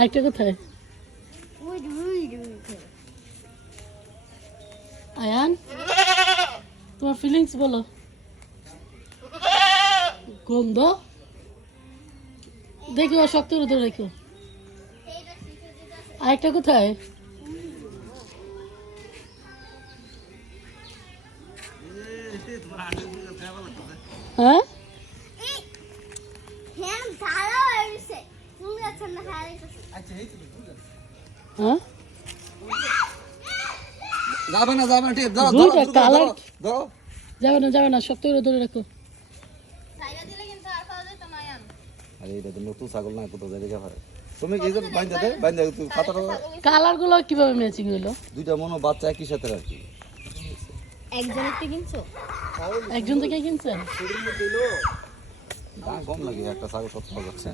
আরেকটা কোথায়? আয়ান, তোমার ফিলিংস বলো। গন্ধ দেখো, শক্ত করে ধরে রেখো। আরেকটা কোথায়? হ্যাঁ, হ্যাঁ, যাবে না ঠিক ধরো দুইটা ধরো কালার ধরো। যাবে না, শক্ত করে ধরে রাখো। আরে এটা তো নতুন ছাগল না, কোথাও যাবে পারে। তুমি কি যে বাইন্দা তুমি খাতাটা কালার গুলো কিভাবে ম্যাচিং হইলো? দুইটা মনো বাচ্চা একই সাথে আর কি। একজন থেকে কিনছেন? দাম কম লাগে একটা ছাগল 70 যাচ্ছে।